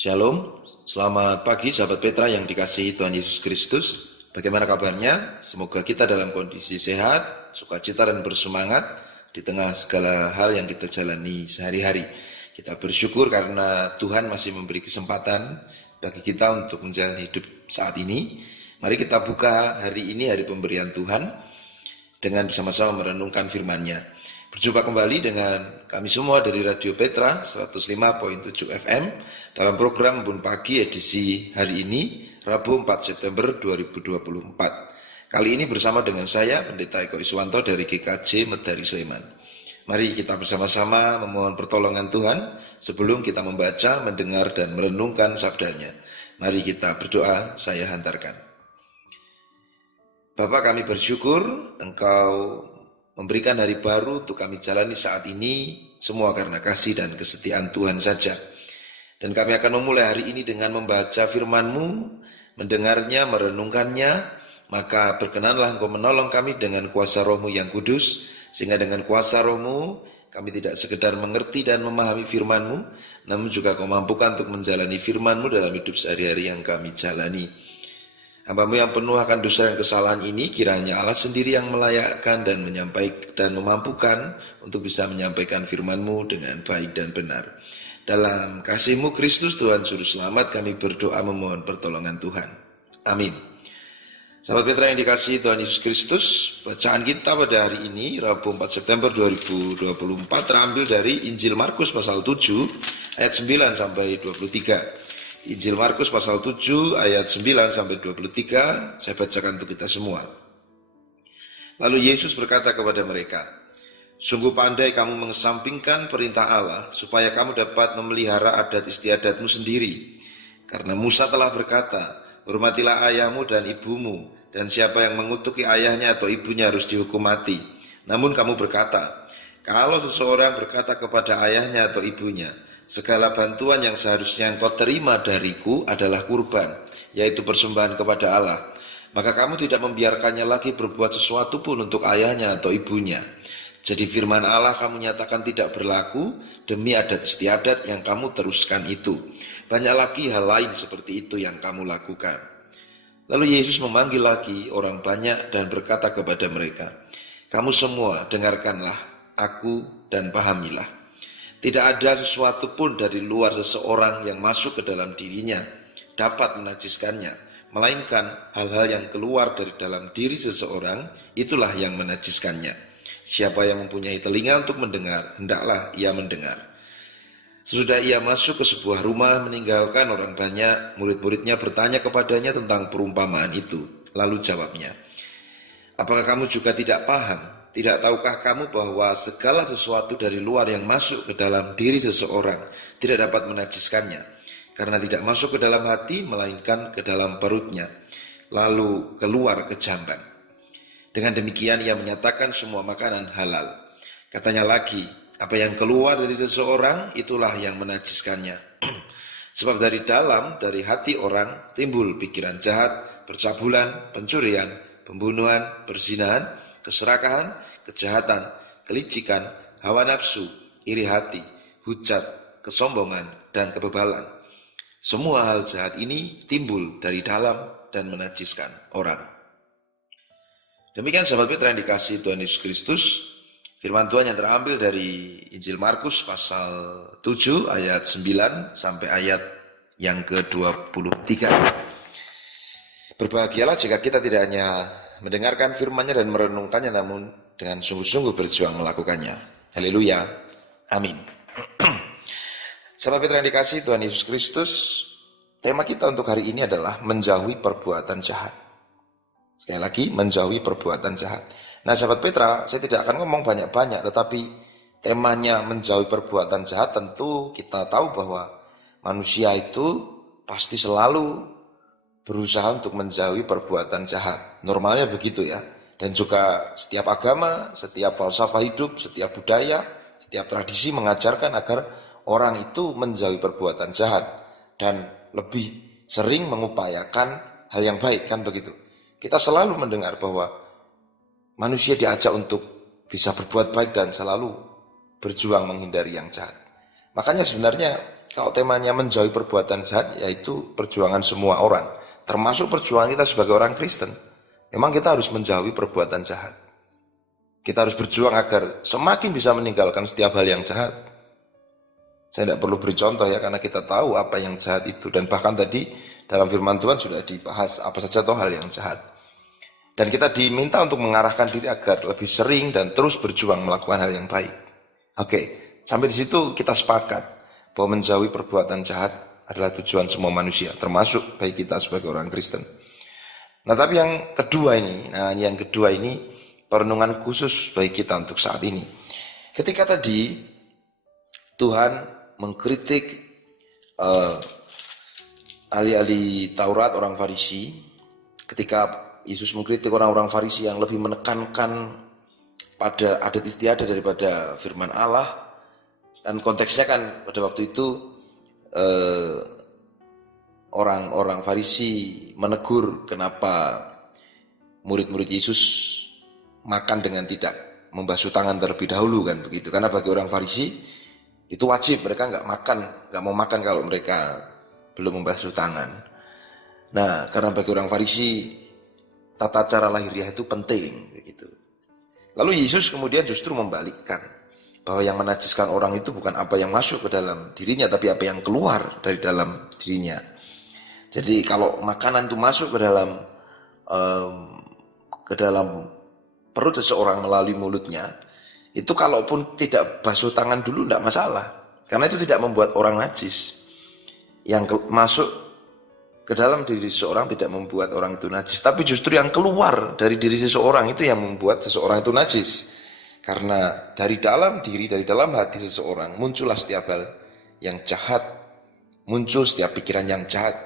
Shalom, selamat pagi sahabat Petra yang dikasihi Tuhan Yesus Kristus. Bagaimana kabarnya? Semoga kita dalam kondisi sehat, sukacita dan bersemangat di tengah segala hal yang kita jalani sehari-hari. Kita bersyukur karena Tuhan masih memberi kesempatan bagi kita untuk menjalani hidup saat ini. Mari kita buka hari ini, hari pemberian Tuhan, dengan bersama-sama merenungkan firman-Nya. Berjumpa kembali dengan kami semua dari Radio Petra 105.7 FM dalam program Embun Pagi edisi hari ini, Rabu 4 September 2024. Kali ini bersama dengan saya, Pendeta Eko Iswanto dari GKJ Medari Sleman. Mari kita bersama-sama memohon pertolongan Tuhan sebelum kita membaca, mendengar, dan merenungkan sabdanya. Mari kita berdoa, saya hantarkan. Bapa, kami bersyukur Engkau memberikan hari baru untuk kami jalani saat ini, semua karena kasih dan kesetiaan Tuhan saja. Dan kami akan memulai hari ini dengan membaca firman-Mu, mendengarnya, merenungkannya, maka berkenanlah Engkau menolong kami dengan kuasa Roh-Mu yang kudus, sehingga dengan kuasa Roh-Mu kami tidak sekedar mengerti dan memahami firman-Mu, namun juga Kau mampukan untuk menjalani firman-Mu dalam hidup sehari-hari yang kami jalani. Hamba-Mu yang penuh akan dosa dan kesalahan ini, kiranya Allah sendiri yang melayakkan dan menyampaikan dan memampukan untuk bisa menyampaikan firman-Mu dengan baik dan benar. Dalam kasih-Mu Kristus Tuhan Juru Selamat, kami berdoa memohon pertolongan Tuhan. Amin. Sahabat Petra yang dikasihi Tuhan Yesus Kristus, bacaan kita pada hari ini, Rabu 4 September 2024, terambil dari Injil Markus pasal 7, ayat 9 sampai 23. Injil Markus pasal 7 ayat 9 sampai 23, saya bacakan untuk kita semua. Lalu Yesus berkata kepada mereka, "Sungguh pandai kamu mengesampingkan perintah Allah supaya kamu dapat memelihara adat istiadatmu sendiri. Karena Musa telah berkata, hormatilah ayahmu dan ibumu, dan siapa yang mengutuki ayahnya atau ibunya harus dihukum mati. Namun kamu berkata, kalau seseorang berkata kepada ayahnya atau ibunya, segala bantuan yang seharusnya engkau terima dariku adalah kurban, yaitu persembahan kepada Allah. Maka kamu tidak membiarkannya lagi berbuat sesuatu pun untuk ayahnya atau ibunya. Jadi firman Allah kamu nyatakan tidak berlaku demi adat istiadat yang kamu teruskan itu. Banyak lagi hal lain seperti itu yang kamu lakukan." Lalu Yesus memanggil lagi orang banyak dan berkata kepada mereka, "Kamu semua dengarkanlah aku dan pahamilah. Tidak ada sesuatu pun dari luar seseorang yang masuk ke dalam dirinya dapat menajiskannya, melainkan hal-hal yang keluar dari dalam diri seseorang, itulah yang menajiskannya. Siapa yang mempunyai telinga untuk mendengar, hendaklah ia mendengar." Sesudah ia masuk ke sebuah rumah meninggalkan orang banyak, murid-muridnya bertanya kepadanya tentang perumpamaan itu. Lalu jawabnya, "Apakah kamu juga tidak paham? Tidak tahukah kamu bahwa segala sesuatu dari luar yang masuk ke dalam diri seseorang tidak dapat menajiskannya, karena tidak masuk ke dalam hati, melainkan ke dalam perutnya, lalu keluar ke jamban. Dengan demikian ia menyatakan semua makanan halal." Katanya lagi, "Apa yang keluar dari seseorang, itulah yang menajiskannya. Sebab dari dalam, dari hati orang, timbul pikiran jahat, percabulan, pencurian, pembunuhan, perzinahan, keserakahan, kejahatan, kelicikan, hawa nafsu, iri hati, hujat, kesombongan, dan kebebalan. Semua hal jahat ini timbul dari dalam dan menajiskan orang." Demikian sahabat Petra yang dikasihi Tuhan Yesus Kristus, firman Tuhan yang terambil dari Injil Markus pasal 7 ayat 9 sampai ayat yang ke-23. Berbahagialah jika kita tidak hanya mendengarkan firman-Nya dan merenungkannya, namun dengan sungguh-sungguh berjuang melakukannya. Haleluya. Amin. Sahabat Petra yang dikasihi Tuhan Yesus Kristus, tema kita untuk hari ini adalah menjauhi perbuatan jahat. Sekali lagi, menjauhi perbuatan jahat. Nah sahabat Petra, saya tidak akan ngomong banyak-banyak, tetapi temanya menjauhi perbuatan jahat, tentu kita tahu bahwa manusia itu pasti selalu berusaha untuk menjauhi perbuatan jahat. Normalnya begitu ya. Dan juga setiap agama, setiap falsafah hidup, setiap budaya, setiap tradisi mengajarkan agar orang itu menjauhi perbuatan jahat dan lebih sering mengupayakan hal yang baik, kan begitu. Kita selalu mendengar bahwa manusia diajak untuk bisa berbuat baik dan selalu berjuang menghindari yang jahat. Makanya sebenarnya kalau temanya menjauhi perbuatan jahat, yaitu perjuangan semua orang, termasuk perjuangan kita sebagai orang Kristen. Memang kita harus menjauhi perbuatan jahat. Kita harus berjuang agar semakin bisa meninggalkan setiap hal yang jahat. Saya tidak perlu beri contoh ya, karena kita tahu apa yang jahat itu. Dan bahkan tadi dalam firman Tuhan sudah dibahas apa saja toh hal yang jahat. Dan kita diminta untuk mengarahkan diri agar lebih sering dan terus berjuang melakukan hal yang baik. Oke, sampai di situ kita sepakat bahwa menjauhi perbuatan jahat adalah tujuan semua manusia, termasuk baik kita sebagai orang Kristen. Nah, tapi yang kedua ini, perenungan khusus bagi kita untuk saat ini. Ketika tadi Tuhan mengkritik ahli-ahli Taurat, orang Farisi, ketika Yesus mengkritik orang-orang Farisi yang lebih menekankan pada adat istiadat daripada firman Allah, dan konteksnya kan pada waktu itu orang-orang Farisi menegur kenapa murid-murid Yesus makan dengan tidak membasuh tangan terlebih dahulu, kan begitu. Karena bagi orang Farisi itu wajib, mereka nggak mau makan kalau mereka belum membasuh tangan. Nah, karena bagi orang Farisi tata cara lahiriah itu penting, begitu. Lalu Yesus kemudian justru membalikkan, bahwa yang menajiskan orang itu bukan apa yang masuk ke dalam dirinya, tapi apa yang keluar dari dalam dirinya. Jadi kalau makanan itu masuk ke dalam perut seseorang melalui mulutnya, itu kalaupun tidak basuh tangan dulu tidak masalah, karena itu tidak membuat orang najis. Yang masuk ke dalam diri seseorang tidak membuat orang itu najis, tapi justru yang keluar dari diri seseorang itu yang membuat seseorang itu najis. Karena dari dalam diri, dari dalam hati seseorang muncullah setiap hal yang jahat, muncul setiap pikiran yang jahat.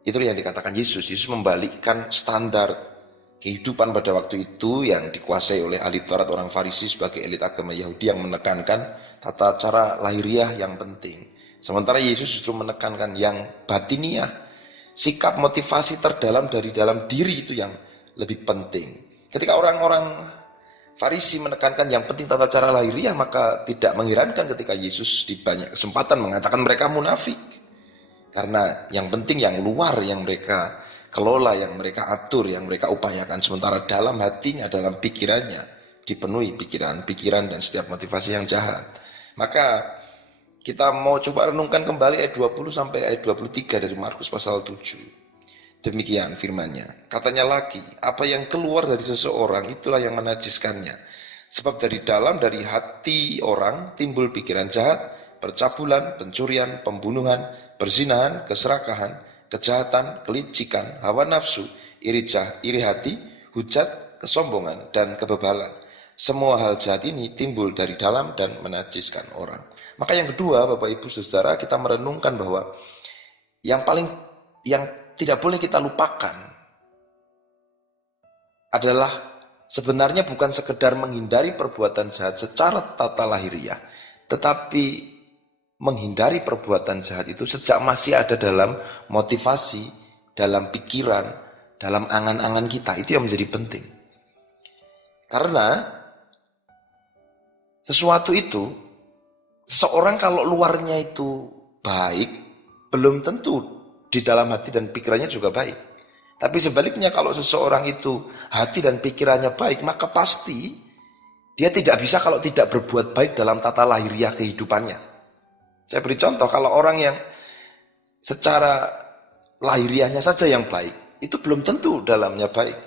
Itu yang dikatakan Yesus. Yesus membalikkan standar kehidupan pada waktu itu yang dikuasai oleh ahli Taurat, orang Farisi sebagai elit agama Yahudi yang menekankan tata cara lahiriah yang penting. Sementara Yesus justru menekankan yang batiniah, sikap motivasi terdalam dari dalam diri itu yang lebih penting. Ketika orang-orang Farisi menekankan yang penting tata cara lahiriah, maka tidak mengherankan ketika Yesus di banyak kesempatan mengatakan mereka munafik. Karena yang penting yang luar yang mereka kelola, yang mereka atur, yang mereka upayakan. Sementara dalam hatinya, dalam pikirannya dipenuhi pikiran-pikiran dan setiap motivasi yang jahat. Maka kita mau coba renungkan kembali ayat 20 sampai ayat 23 dari Markus pasal 7. Demikian firman-Nya. Katanya lagi, apa yang keluar dari seseorang itulah yang menajiskannya. Sebab dari dalam, dari hati orang timbul pikiran jahat, percabulan, pencurian, pembunuhan, perzinahan, keserakahan, kejahatan, kelicikan, hawa nafsu, iri hati, hujat, kesombongan, dan kebebalan. Semua hal jahat ini timbul dari dalam dan menajiskan orang. Maka yang kedua, Bapak Ibu Saudara, kita merenungkan bahwa yang tidak boleh kita lupakan adalah sebenarnya bukan sekedar menghindari perbuatan jahat secara tata lahiriah, tetapi menghindari perbuatan jahat itu sejak masih ada dalam motivasi, dalam pikiran, dalam angan-angan kita. Itu yang menjadi penting. Karena sesuatu itu, seorang kalau luarnya itu baik, belum tentu di dalam hati dan pikirannya juga baik. Tapi sebaliknya kalau seseorang itu hati dan pikirannya baik, maka pasti dia tidak bisa kalau tidak berbuat baik dalam tata lahiriah kehidupannya. Saya beri contoh, kalau orang yang secara lahiriahnya saja yang baik, itu belum tentu dalamnya baik.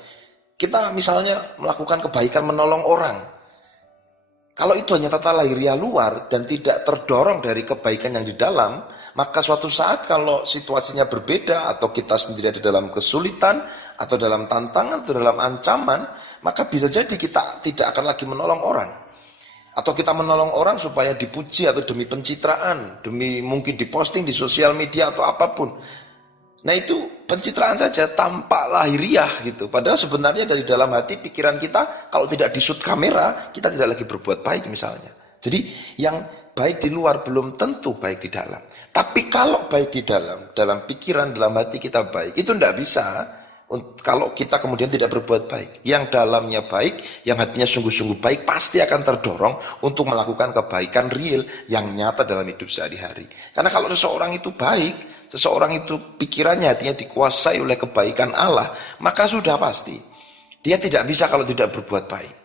Kita misalnya melakukan kebaikan, menolong orang. Kalau itu hanya tata lahiriah luar dan tidak terdorong dari kebaikan yang di dalam, maka suatu saat kalau situasinya berbeda atau kita sendiri ada dalam kesulitan atau dalam tantangan atau dalam ancaman, maka bisa jadi kita tidak akan lagi menolong orang. Atau kita menolong orang supaya dipuji atau demi pencitraan, demi mungkin diposting di sosial media atau apapun. Nah itu pencitraan saja, tampak lahiriah gitu. Padahal sebenarnya dari dalam hati pikiran kita, kalau tidak di-shoot kamera, kita tidak lagi berbuat baik misalnya. Jadi yang baik di luar belum tentu baik di dalam. Tapi kalau baik di dalam pikiran, dalam hati kita baik, itu tidak bisa Kalau kita kemudian tidak berbuat baik, yang dalamnya baik, yang hatinya sungguh-sungguh baik, pasti akan terdorong untuk melakukan kebaikan real yang nyata dalam hidup sehari-hari. Karena kalau seseorang itu baik, seseorang itu pikirannya, hatinya dikuasai oleh kebaikan Allah, maka sudah pasti dia tidak bisa kalau tidak berbuat baik.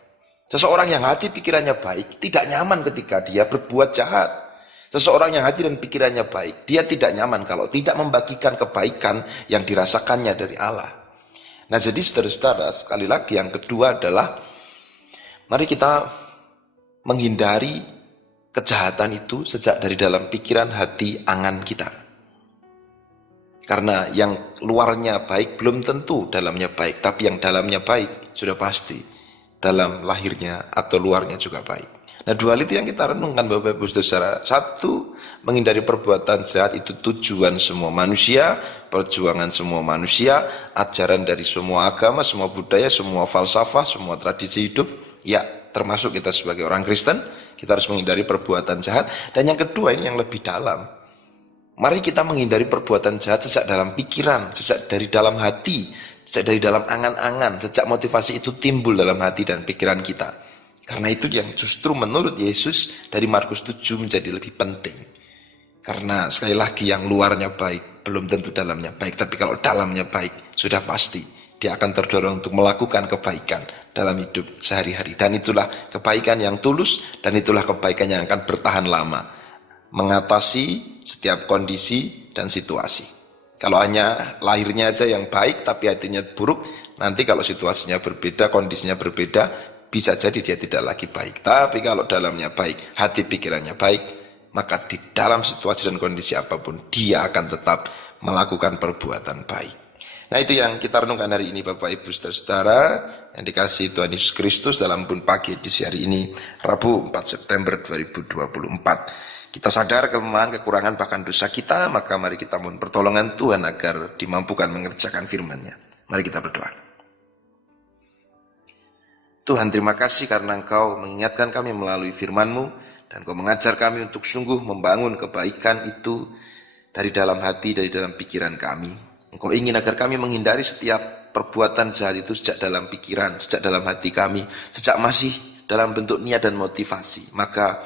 Seseorang yang hati pikirannya baik tidak nyaman ketika dia berbuat jahat. Seseorang yang hati dan pikirannya baik, dia tidak nyaman kalau tidak membagikan kebaikan yang dirasakannya dari Allah. Nah, jadi saudara-saudara, sekali lagi yang kedua adalah mari kita menghindari kejahatan itu sejak dari dalam pikiran, hati, angan kita. Karena yang luarnya baik belum tentu dalamnya baik, tapi yang dalamnya baik sudah pasti dalam lahirnya atau luarnya juga baik. Nah, dua hal itu yang kita renungkan Bapak Ibu Saudara. Satu, menghindari perbuatan jahat itu tujuan semua manusia, perjuangan semua manusia, ajaran dari semua agama, semua budaya, semua falsafah, semua tradisi hidup. Ya, termasuk kita sebagai orang Kristen, kita harus menghindari perbuatan jahat. Dan yang kedua ini yang lebih dalam. Mari kita menghindari perbuatan jahat sejak dalam pikiran, sejak dari dalam hati, sejak dari dalam angan-angan, sejak motivasi itu timbul dalam hati dan pikiran kita. Karena itu yang justru menurut Yesus dari Markus 7 menjadi lebih penting. Karena sekali lagi yang luarnya baik belum tentu dalamnya baik. Tapi kalau dalamnya baik sudah pasti dia akan terdorong untuk melakukan kebaikan dalam hidup sehari-hari. Dan itulah kebaikan yang tulus dan itulah kebaikan yang akan bertahan lama. Mengatasi setiap kondisi dan situasi. Kalau hanya lahirnya aja yang baik tapi hatinya buruk, nanti kalau situasinya berbeda, kondisinya berbeda, bisa jadi dia tidak lagi baik. Tapi kalau dalamnya baik, hati pikirannya baik, maka di dalam situasi dan kondisi apapun, dia akan tetap melakukan perbuatan baik. Nah, itu yang kita renungkan hari ini Bapak Ibu Saudara, yang dikasihi Tuhan Yesus Kristus dalam Bun Pagi edisi hari ini, Rabu 4 September 2024. Kita sadar kelemahan, kekurangan, bahkan dosa kita, maka mari kita mohon pertolongan Tuhan agar dimampukan mengerjakan firman-Nya. Mari kita berdoa. Tuhan, terima kasih karena Engkau mengingatkan kami melalui firman-Mu dan Engkau mengajar kami untuk sungguh membangun kebaikan itu dari dalam hati, dari dalam pikiran kami. Engkau ingin agar kami menghindari setiap perbuatan jahat itu sejak dalam pikiran, sejak dalam hati kami, sejak masih dalam bentuk niat dan motivasi. Maka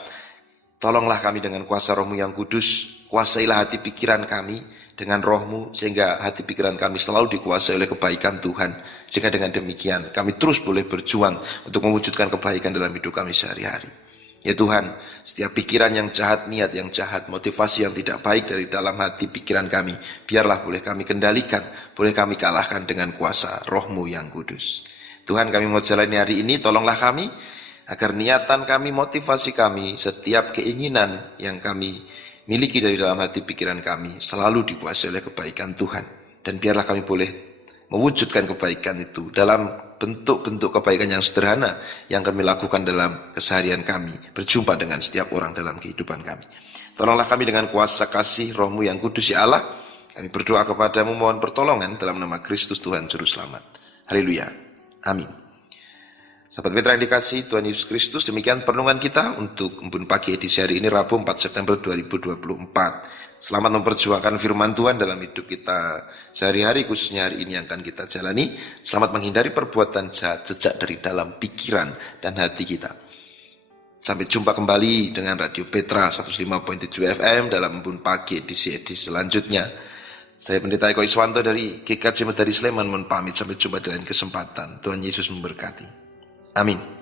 tolonglah kami dengan kuasa Roh-Mu yang kudus, kuasailah hati pikiran kami dengan Roh-Mu, sehingga hati pikiran kami selalu dikuasai oleh kebaikan Tuhan. Sehingga dengan demikian kami terus boleh berjuang untuk mewujudkan kebaikan dalam hidup kami sehari-hari. Ya Tuhan, setiap pikiran yang jahat, niat yang jahat, motivasi yang tidak baik dari dalam hati pikiran kami, biarlah boleh kami kendalikan, boleh kami kalahkan dengan kuasa Roh-Mu yang kudus. Tuhan, kami mau jalani hari ini, tolonglah kami, agar niatan kami, motivasi kami, setiap keinginan yang kami miliki dari dalam hati pikiran kami selalu dikuasai oleh kebaikan Tuhan. Dan biarlah kami boleh mewujudkan kebaikan itu dalam bentuk-bentuk kebaikan yang sederhana yang kami lakukan dalam keseharian kami, berjumpa dengan setiap orang dalam kehidupan kami. Tolonglah kami dengan kuasa kasih Roh-Mu yang kudus ya Allah. Kami berdoa kepadamu mohon pertolongan dalam nama Kristus Tuhan Juru Selamat. Haleluya. Amin. Sahabat Petra yang dikasihi Tuhan Yesus Kristus, demikian perenungan kita untuk Embun Pagi edisi hari ini Rabu 4 September 2024. Selamat memperjuangkan firman Tuhan dalam hidup kita sehari-hari, khususnya hari ini yang akan kita jalani. Selamat menghindari perbuatan jahat sejak dari dalam pikiran dan hati kita. Sampai jumpa kembali dengan Radio Petra 105.7 FM dalam Embun Pagi edisi selanjutnya. Saya Pendeta Eko Iswanto dari GKJ Medari Sleman mohon pamit, sampai jumpa di lain kesempatan. Tuhan Yesus memberkati. Amin.